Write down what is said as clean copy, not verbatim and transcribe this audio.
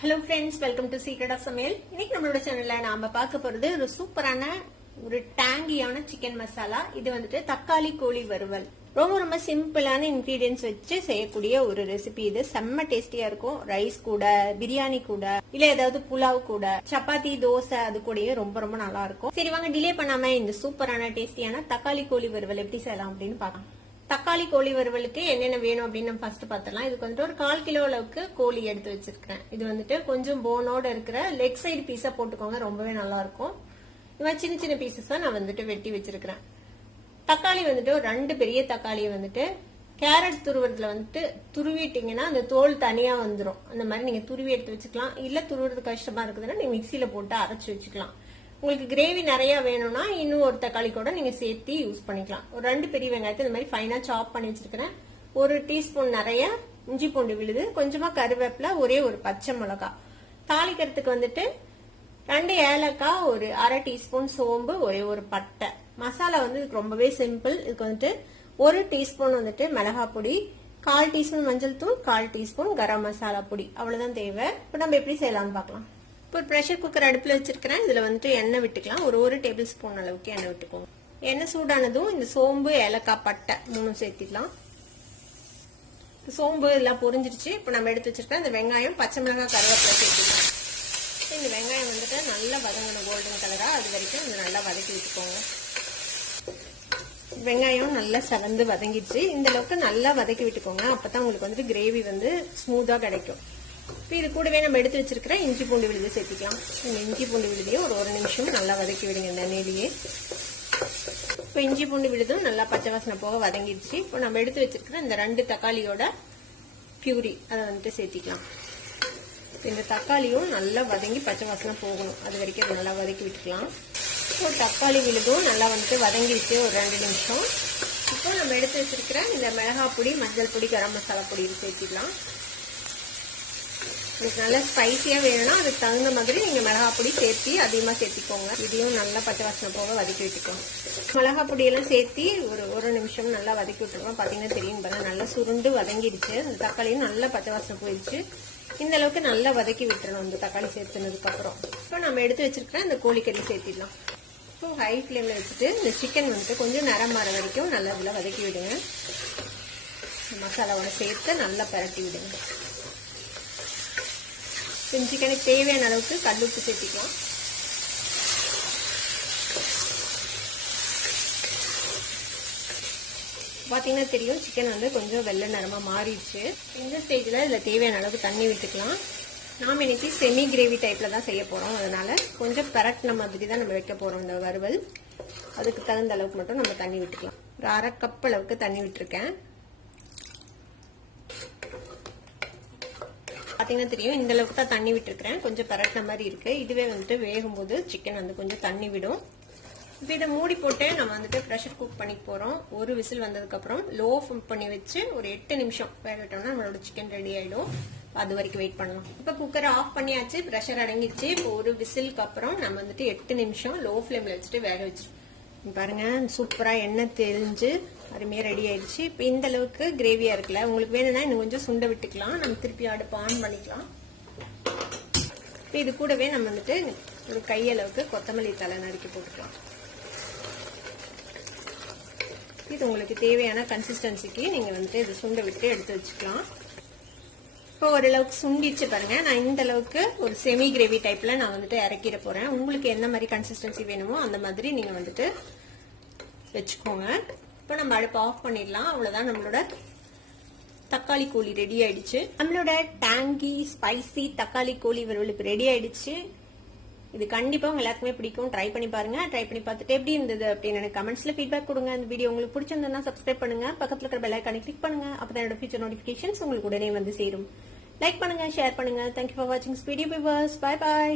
Hello friends, welcome to secret of சமையல். இன்னைக்கு நம்மளோட சேனல்ல நாம பார்க்க போறது ஒரு சூப்பரான ஒரு டேங்கியான சிக்கன் மசாலா. இது வந்துட்டு தக்காளி கோழி வறுவல். ரொம்ப சிம்பிளான இன்கிரீடியன்ஸ் வச்சு செய்யக்கூடிய ஒரு ரெசிபி. இது செம்ம டேஸ்டியா இருக்கும். ரைஸ் கூட, பிரியாணி கூட, இல்ல ஏதாவது புலாவ் கூட, சப்பாத்தி, தோசை அது கூடயே ரொம்ப நல்லா இருக்கும். சரி வாங்க டிலே பண்ணாம இந்த சூப்பரான டேஸ்டியான தக்காளி கோழி வறுவல் எப்படி செய்யலாம் அப்படின்னு பார்க்கலாம். தக்காளி கோழி வறுவலுக்கு என்னென்ன வேணும் அப்படின்னு நம்ம ஃபர்ஸ்ட் பார்த்துலாம். இதுக்கு வந்துட்டு ஒரு 1/4 கிலோ அளவுக்கு கோழி எடுத்து வச்சிருக்கேன். இது வந்துட்டு கொஞ்சம் போனோட இருக்கிற லெக் சைடு பீஸா போட்டுக்கோங்க, ரொம்பவே நல்லா இருக்கும். இது மாதிரி சின்ன சின்ன பீசஸா நான் வந்துட்டு வெட்டி வச்சிருக்கிறேன். தக்காளி வந்துட்டு ஒரு 2 பெரிய தக்காளியை வந்துட்டு கேரட் துருவுறதுல வந்துட்டு துருவிட்டீங்கன்னா அந்த தோல் தனியா வந்துடும். அந்த மாதிரி நீங்க துருவி எடுத்து வச்சுக்கலாம். இல்ல துருவுறது கஷ்டமா இருக்குதுன்னா நீங்க மிக்சியில போட்டு அரைச்சு வச்சுக்கலாம். உங்களுக்கு கிரேவி நிறைய வேணும்னா இன்னும் ஒரு தக்காளி கூட நீங்க சேர்த்து யூஸ் பண்ணிக்கலாம். ஒரு 2 பெரிய வெங்காயத்தை இந்த மாதிரி ஃபைனா சாப் பண்ணி வச்சிருக்கிறேன். 1 டீஸ்பூன் நிறைய இஞ்சி பூண்டு விழுது, கொஞ்சமா கருவேப்பிலை, ஒரே ஒரு பச்சை மிளகாய். தாளிக்கிறதுக்கு வந்துட்டு 2 ஏலக்காய், ஒரு 1/2 டீஸ்பூன் சோம்பு, ஒரே ஒரு பட்டை. மசாலா வந்து இதுக்கு ரொம்பவே சிம்பிள். இதுக்கு வந்துட்டு 1 டீஸ்பூன் வந்துட்டு மிளகாய் பொடி, 1/4 டீஸ்பூன் மஞ்சள் தூள், 1/4 டீஸ்பூன் கரம் மசாலா பொடி, அவ்வளவுதான் தேவை. இப்போ நம்ம எப்படி செய்யலாம்னு பார்க்கலாம். இப்போ ஒரு ப்ரெஷர் குக்கர் அடுப்புல வச்சிருக்கிறேன். இதுல வந்துட்டு எண்ணெய் விட்டுக்கலாம். ஒரு டேபிள் ஸ்பூன் அளவுக்கு எண்ணெய் விட்டுக்கோங்க. எண்ணெய் சூடானதும் இந்த சோம்பு, ஏலக்காய், பட்டை 3 சேர்த்திக்கலாம். சோம்பு எல்லாம் பொரிஞ்சிருச்சு. இப்போ நம்ம எடுத்து வச்சிருக்கோம் இந்த வெங்காயம், பச்சை மிளகாய், கருவேப்பிலை சேர்த்துக்கலாம். இந்த வெங்காயம் வந்துட்டு நல்லா வதங்கணும், கோல்டன் கலரா. அது வரைக்கும் நல்லா வதக்கி விட்டுக்கோங்க. வெங்காயம் நல்லா செவந்து வதங்கிடுச்சு. இந்த அளவுக்கு நல்லா வதக்கி விட்டுக்கோங்க. அப்பதான் உங்களுக்கு வந்துட்டு கிரேவி வந்து ஸ்மூத்தா கிடைக்கும். இப்போ இது கூடவே நம்ம எடுத்து வச்சிருக்கிற இஞ்சி பூண்டு விழுது சேர்த்திக்கலாம். இந்த இஞ்சி பூண்டு விழுதையும் ஒரு நிமிஷம் நல்லா வதக்கி விடுங்க இந்த எண்ணெயிலேயே. இப்போ இஞ்சி பூண்டு விழுதும் நல்லா பச்சை வாசனை போக வதங்கிடுச்சு. இப்போ நம்ம எடுத்து வச்சிருக்கிற இந்த 2 தக்காளியோட பியூரி அதை வந்துட்டு சேர்த்திக்கலாம். இந்த தக்காளியும் நல்லா வதங்கி பச்சை வாசனை போகணும், அது வரைக்கும் நல்லா வதக்கி விட்டுக்கலாம். இப்போ தக்காளி விழுதும் நல்லா வந்துட்டு வதங்கிடுச்சு ஒரு 2 நிமிஷம். இப்போ நம்ம எடுத்து வச்சிருக்கிற இந்த மிளகாய் பொடி, மஞ்சள் பொடி, கரம் மசாலா பொடி சேர்த்திக்கலாம். உங்களுக்கு நல்லா ஸ்பைசியா வேணும்னா அதுக்கு தகுந்த மாதிரி நீங்க மிளகாய் பொடி சேர்த்து அதிகமா சேர்த்திக்கோங்க. இதையும் நல்லா பச்சை வாசனை போக வதக்கி விட்டுக்கோங்க. மிளகாய் பொடியெல்லாம் சேர்த்து ஒரு நிமிஷம் நல்லா வதக்கி விட்டுருக்கோம். பாத்தீங்கன்னா தெரியும் பாருங்க, நல்லா சுருண்டு வதங்கிடுச்சு. அந்த தக்காளியும் நல்லா பச்சை வாசனை போயிடுச்சு. இந்த அளவுக்கு நல்லா வதக்கி விட்டுறணும் இந்த தக்காளி சேர்த்துனதுக்கு அப்புறம். இப்போ நம்ம எடுத்து வச்சிருக்கிற இந்த கோழிக்கறி சேர்த்திடலாம். இப்போ ஹை ஃபிளேம்ல வச்சுட்டு இந்த சிக்கன் வந்துட்டு கொஞ்சம் நிறம் மாற வரைக்கும் நல்லா இதில் வதக்கி விடுங்க. மசாலாவோட சேர்த்து நல்லா பரட்டி விடுங்க. சிக்கனுக்கு தேவையான அளவுக்கு கல்லுப்பு சேர்த்திக்கலாம். பாத்தீங்கன்னா தெரியும் சிக்கன் வந்து கொஞ்சம் வெள்ளை நிறமா மாறிடுச்சு. இந்த ஸ்டேஜ்ல இதுல தேவையான அளவுக்கு தண்ணி விட்டுக்கலாம். நாம இன்னைக்கு செமி கிரேவி டைப்ல தான் செய்ய போறோம். அதனால கொஞ்சம் பரட்டின மாதிரி தான் நம்ம வைக்க போறோம் இந்த வறுவல். அதுக்கு தகுந்த அளவுக்கு மட்டும் நம்ம தண்ணி விட்டுக்கலாம். ஒரு 1/2 கப் அளவுக்கு தண்ணி விட்டுருக்கேன். பாத்தீங்கன்னா தெரியும் இந்த அளவுக்கு தான் தண்ணி விட்டுருக்கேன். கொஞ்சம் பரட்டின மாதிரி இருக்கு. இதுவே வந்துட்டு வேகும் போது சிக்கன் வந்து கொஞ்சம் தண்ணி விடும். இப்போ இதை மூடி போட்டு நம்ம வந்துட்டு ப்ரெஷர் குக் பண்ணி போறோம். ஒரு விசில் வந்ததுக்கு அப்புறம் லோ பண்ணி வச்சு ஒரு 8 நிமிஷம் வேகட்டோம்னா நம்மளோட சிக்கன் ரெடி ஆயிடும். அது வரைக்கும் வெயிட் பண்ணலாம். இப்போ குக்கரை ஆஃப் பண்ணியாச்சு, ப்ரெஷர் அடங்கிடுச்சு. இப்போ ஒரு விசிலுக்கு அப்புறம் நம்ம வந்துட்டு 8 நிமிஷம் லோ ஃபிளேம்ல வச்சுட்டு வேக வச்சிருக்கோம். பாருங்க சூப்பரா எண்ணெய் தெரிஞ்சு அருமையா ரெடி ஆயிடுச்சு. இப்போ இந்த அளவுக்கு கிரேவியா இருக்குல்ல, உங்களுக்கு வேணும்னா இன்னும் கொஞ்சம் சுண்ட விட்டுக்கலாம். நம்ம திருப்பி அடுப்பு ஆன் பண்ணிக்கலாம். இப்போ இது கூடவே நம்ம வந்துட்டு ஒரு கையளவுக்கு கொத்தமல்லி தழை நறுக்கி போட்டுக்கலாம். இது உங்களுக்கு தேவையான கன்சிஸ்டன்சிக்கு நீங்க வந்துட்டு இது சுண்ட விட்டு எடுத்து வச்சுக்கலாம். இப்போ ஓரளவுக்கு சுண்டிச்சு பாருங்க. நான் இந்த அளவுக்கு ஒரு செமி கிரேவி டைப்ல நான் வந்துட்டு இறக்கிட போறேன். உங்களுக்கு எந்த மாதிரி கன்சிஸ்டன்சி வேணுமோ அந்த மாதிரி நீங்க வந்துட்டு வச்சுக்கோங்க. இப்போ நம்ம அடுப்பு ஆஃப் பண்ணிடலாம். அவ்வளவுதான், நம்மளோட தக்காளி கோழி ரெடி ஆயிடுச்சு. நம்மளோட டேங்கி ஸ்பைசி தக்காளி கோழி வறுவலுக்கு ரெடி ஆயிடுச்சு. இது கண்டிப்பா உங்க எல்லாருக்குமே பிடிக்கும். ட்ரை பண்ணி பாருங்க. ட்ரை பண்ணி பார்த்துட்டு எப்படி இருந்தது அப்படின்னு எனக்கு கமெண்ட்ஸ்ல ஃபீட்பேக் கொடுங்க. இந்த வீடியோ உங்களுக்கு பிடிச்சிருந்தா சப்ஸ்கிரைப் பண்ணுங்க, பக்கத்துல இருக்கிற பெல் ஐகானை கிளிக் பண்ணுங்க. அப்பதான் என்னோட ஃபியூச்சர் நோட்டிபிகேஷன்ஸ் உங்களுக்கு உடனே வந்து சேரும். லைக் பண்ணுங்க, ஷேர் பண்ணுங்க. தேங்க்யூ ஃபார் வாட்சிங் this video viewers. Bye by.